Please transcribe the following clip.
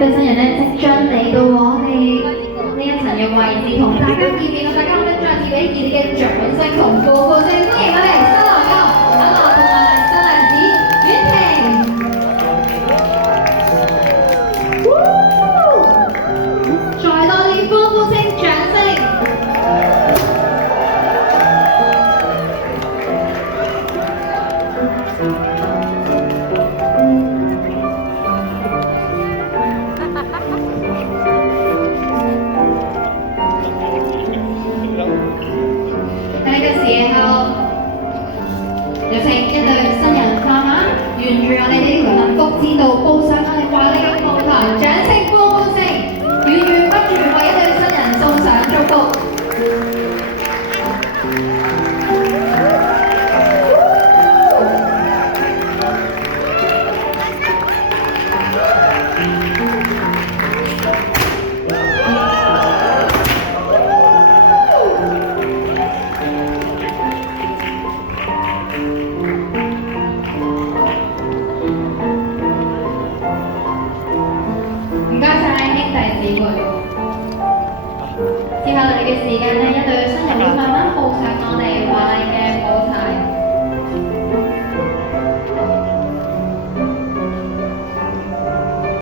對新人咧即將嚟到我哋呢一層嘅位置，同大家見面啦！大家可唔可以再次俾熱烈嘅掌聲同歡呼聲，歡迎我哋新郎哥阿樂同埋新娘子婉婷，再多啲歡呼聲、掌聲！喺呢個時候，有請一對新人媽媽沿住我哋呢條幸福之道步上我哋華麗嘅舞台，掌聲歡呼聲，源源不絕為一對新人送上祝福。唔該晒兄弟姊妹。之後嚟嘅時間呢，一對新人會慢慢步上我哋華麗嘅